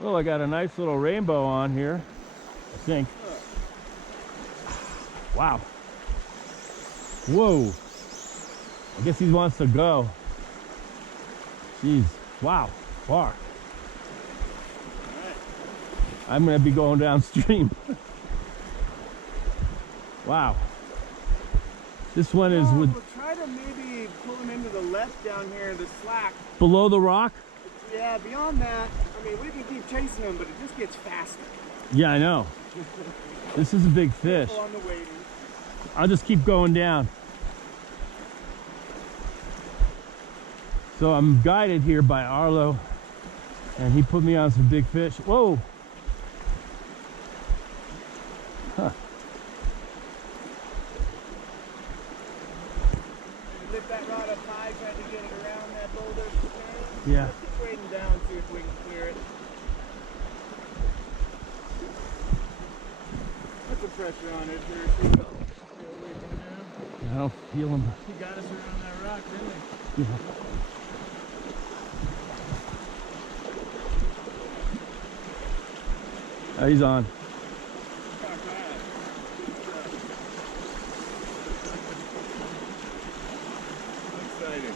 Oh, I got a nice little rainbow on here, I think. Wow. Whoa. I guess he wants to go. Jeez. Wow. Far. I'm going to be going downstream. Wow. This one is with... We'll try to maybe pull him into the left down here, the slack. Below the rock? Yeah, beyond that, I mean, we can keep chasing him, but it just gets faster. Yeah, I know. This is a big fish. On the wading. I'll just keep going down. So I'm guided here by Arlo, and he put me on some big fish. Whoa! Huh. Lift that rod up high, try to get it around that boulder. Yeah. Let's keep wading down, see if we can clear it. Put some pressure on it here. I don't feel him. He got us around that rock, didn't he? Yeah. Oh, he's on. Exciting.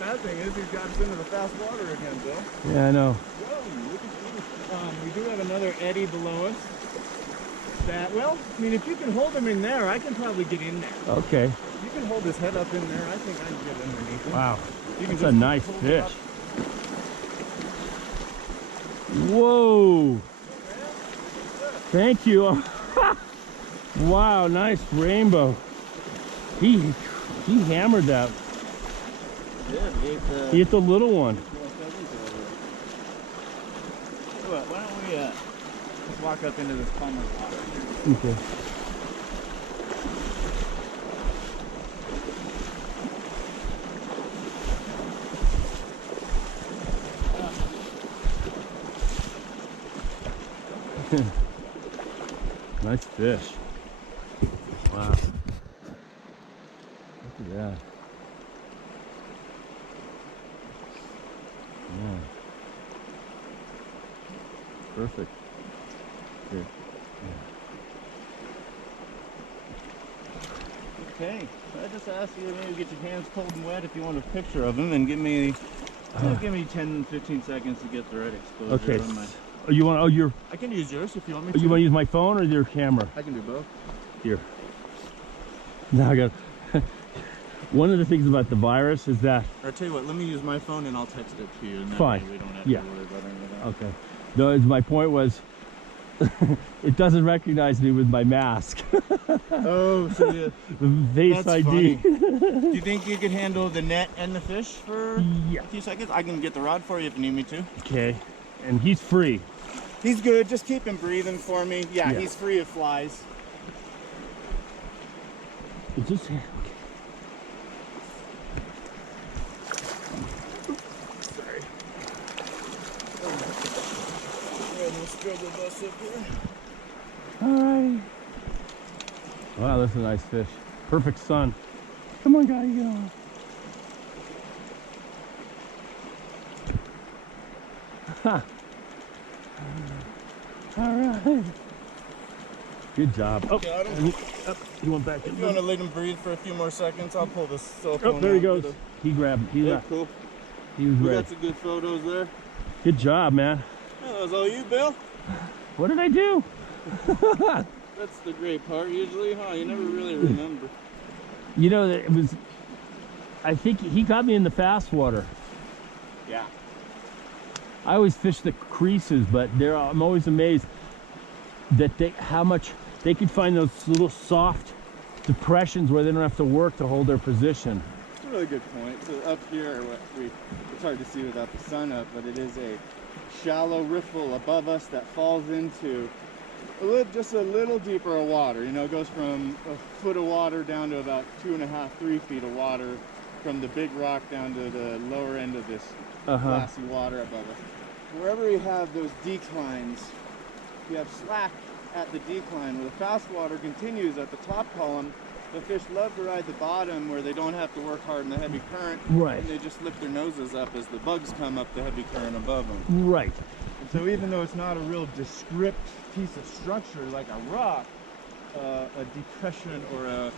Bad thing is he's got us into the fast water again, Bill. Yeah, I know. Whoa, look at this. We do have another eddy below us. That, well, I mean, if you can hold him in there, I can probably get in there. Okay. You can hold his head up in there. I think I can get underneath him. Wow. You can That's a nice hold fish. him Whoa. Thank you. Wow, nice rainbow. He hammered that. Yeah, He hit the little one. Why don't we just walk up into this palmer water? Okay. Nice fish. Wow. Look at that. Yeah. Perfect. Here. Okay, so I just asked you to maybe get your hands cold and wet if you want a picture of him, and give me 10-15 seconds to get the right exposure. Okay. On my... Oh, you want? Oh, you're. I can use yours if you want me Oh, to. you want to use my phone or your camera? I can do both. Here. Now I got. One of the things about the virus is that. Or I'll tell you what, let me use my phone and I'll text it to you. And that Fine. way we don't have Yeah. to worry about anything. Okay. No, my point was, it doesn't recognize me with my mask. Oh, so yeah. The Face That's ID. Do you think you could handle the net and the fish for Yeah. a few seconds? I can get the rod for you if you need me to. Okay. And he's free. He's good. Just keep him breathing for me. Yeah, Yeah. he's free of flies. It just. Sorry. We'll struggle bus up here. Alright. Wow, that's a nice fish. Perfect sun. Come on, guy, get on. Ha. Alright. Good job. Oh, Got him. you went back. If you want to let him breathe for a few more seconds, I'll pull this cell phone Oh, there he out goes. with He grabbed. He Yeah, left. cool. He was We ready. got some good photos there. Good job, man. Yeah, that was all you, Bill? What did I do? That's the great part usually, huh? You never really remember. You know, it was. I think he got me in the fast water. Yeah. I always fish the creases, but I'm always amazed that how much they can find those little soft depressions where they don't have to work to hold their position. That's a really good point. So up here, it's hard to see without the sun up, but it is a shallow riffle above us that falls into just a little deeper of water. You know, it goes from a foot of water down to about 2.5, 3 feet of water from the big rock down to the lower end of this glassy water above us. Wherever you have those declines, you have slack at the decline where the fast water continues at the top column. The fish love to ride the bottom where they don't have to work hard in the heavy current. Right. And they just lift their noses up as the bugs come up the heavy current above them. Right. And So even though it's not a real descript piece of structure like a rock, a depression or a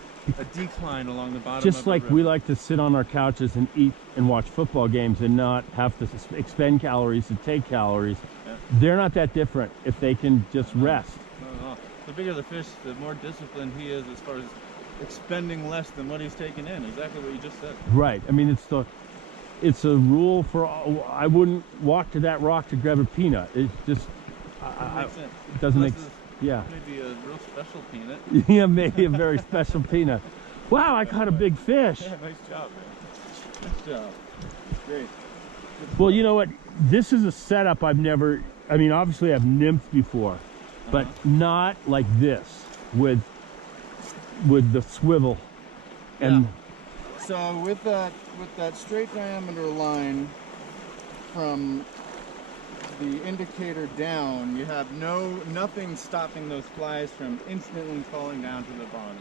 decline along the bottom Just of the like river. we like to sit on our couches and eat and watch football games and not have to expend calories to take calories. Yeah. They're not that different if they can just rest. No. The bigger the fish, the more disciplined he is as far as expending less than what he's taking in. Exactly what you just said. Right. I mean, it's a rule for. I wouldn't walk to that rock to grab a peanut. It just. Makes sense. It doesn't make. Unless Yeah. Maybe a real special peanut. Yeah, maybe a very special peanut. Wow, I caught a big fish. Yeah, nice job, man. Nice job. Great. Well, you know what? This is a setup I've never. I mean, obviously I've nymphed before, but not like this with the swivel. And yeah. So with that straight diameter line from the indicator down, you have nothing stopping those flies from instantly falling down to the bottom.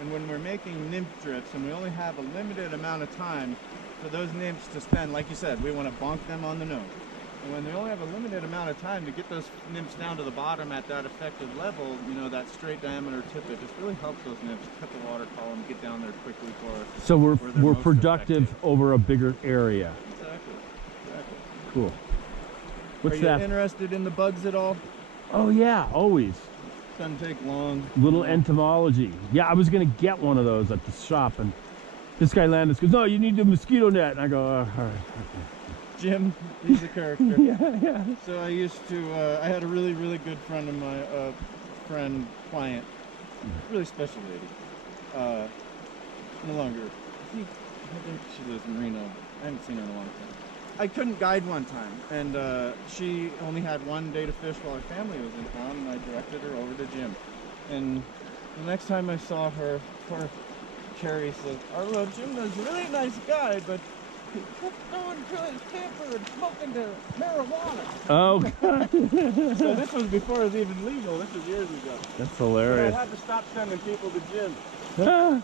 And when we're making nymph drifts and we only have a limited amount of time for those nymphs to spend, like you said, we want to bonk them on the nose. And when they only have a limited amount of time to get those nymphs down to the bottom at that effective level, you know, that straight diameter tip, it just really helps those nymphs cut the water column, get down there quickly for us. So we're productive over a bigger area. Exactly. Cool. What's Are you that? interested in the bugs at all? Oh yeah, always. Doesn't take long. Little entomology. Yeah, I was gonna get one of those at the shop, and this guy Landis goes, "No, you need the mosquito net." And I go, "All right." Okay. Jim, he's a character. Yeah. So I used to, I had a really, really good friend of my, client, really special lady. No longer. I think she lives in Reno. I haven't seen her in a long time. I couldn't guide one time, and she only had one day to fish while her family was in town, and I directed her over to Jim. And the next time I saw her, poor Carrie said, "Arlo, Jim was a really nice guy, but he kept going to his camper and smoking the marijuana." Oh, God. So this was before it was even legal. This was years ago. That's But I hilarious. had to stop sending people to Jim. Ah.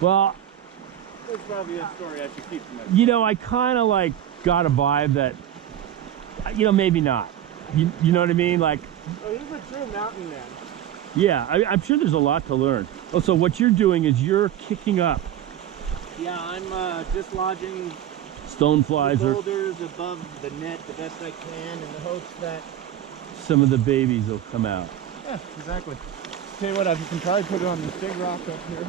Well, That's probably a story I should keep to myself. you know, I kind of like got a vibe that, you know, maybe not. You know what I mean? Like, Oh, he's a true mountain man. yeah, I'm sure there's a lot to learn. Oh, so what you're doing is you're kicking up Yeah, I'm dislodging stone flies or boulders above the net the best I can in the hopes that... some of the babies will come out. Yeah, exactly. Tell you what, you can probably put it on this big rock up here.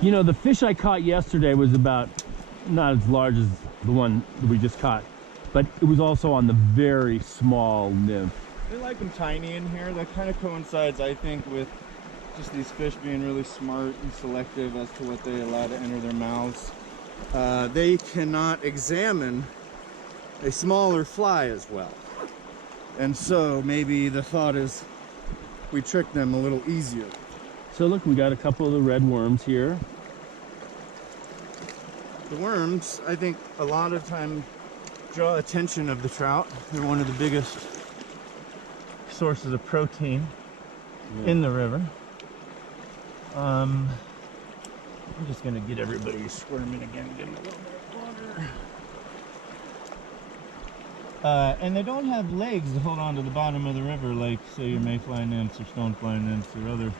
You know, the fish I caught yesterday was about not as large as the one that we just caught, but it was also on the very small nymph. They like them tiny in here. That kind of coincides, I think, with just these fish being really smart and selective as to what they allow to enter their mouths. They cannot examine a smaller fly as well. And so maybe the thought is we trick them a little easier. So look, we got a couple of the red worms here. The worms, I think, a lot of time draw attention of the trout. They're one of the biggest sources of protein in the river. I'm just gonna get everybody squirming again, give them a little bit of water. And they don't have legs to hold on to the bottom of the river like, say, your mayfly nymphs or stonefly nymphs or other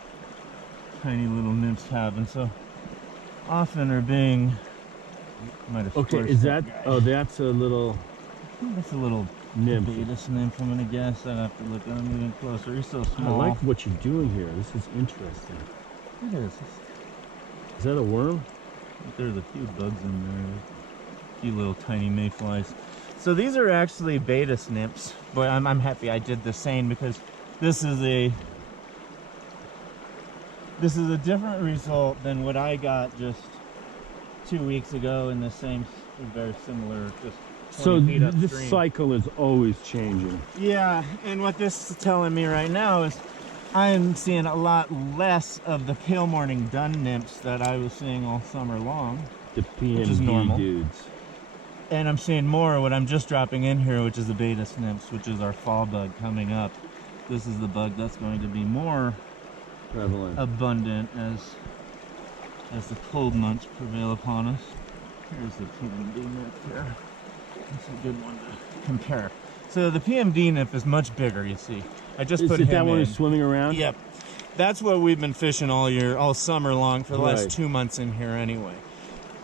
tiny little nymphs have, and so often are being... Might have Okay, squished is that, guy. oh, that's a little I think that's a little nymph. Betis nymph, I'm gonna guess. I'd have to look at him even closer. He's so I small. like what you're doing here. This is interesting. It is. Is that a worm? There's a few bugs in there. A few little tiny mayflies. So these are actually Betis nymphs, but I'm happy I did the same because this is a different result than what I got just 2 weeks ago in the same, very similar, just 20 feet So this upstream. cycle is always changing. Yeah, and what this is telling me right now is I'm seeing a lot less of the pale morning dun nymphs that I was seeing all summer long. The Which is normal. PMD dudes. And I'm seeing more of what I'm just dropping in here, which is the Betis nymphs, which is our fall bug coming up. This is the bug that's going to be more Prevalent. abundant as the cold months prevail upon us. Here's the PMD nymph here. That's a good one to compare. So the PMD nymph is much bigger, you see. I just put him that one in. who's swimming around? Yep. That's what we've been fishing all year, all summer long for the Right. last 2 months in here anyway.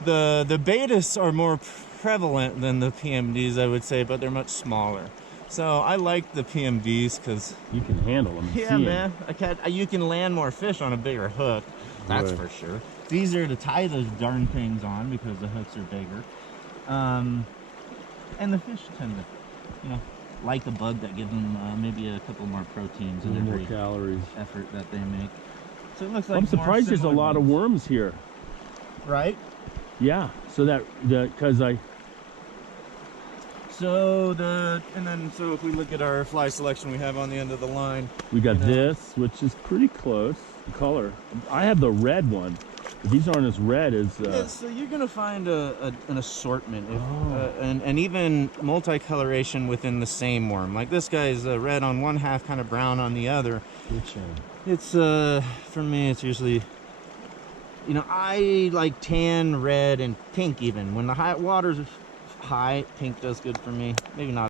The betas are more prevalent than the PMDs, I would say, but they're much smaller. So I like the PMDs because You can handle them. yeah, man, you can land more fish on a bigger hook. That's Right. for sure. It's easier to tie those darn things on because the hooks are bigger. And the fish tend to, you know, like a bug that gives them maybe a couple more proteins in More every calories. effort that they make. So it looks like I'm surprised there's a lot of worms here. right? Yeah. So because So if we look at our fly selection we have on the end of the line, we got You know. this, which is pretty close. The color. I have the red one. But these aren't as red as. yeah, so you're gonna find an assortment Oh. and even multicoloration within the same worm. Like this guy's red on one half, kind of brown on the other. It's for me, it's usually, you know, I like tan, red, and pink even. When the high water's high, pink does good for me. Maybe not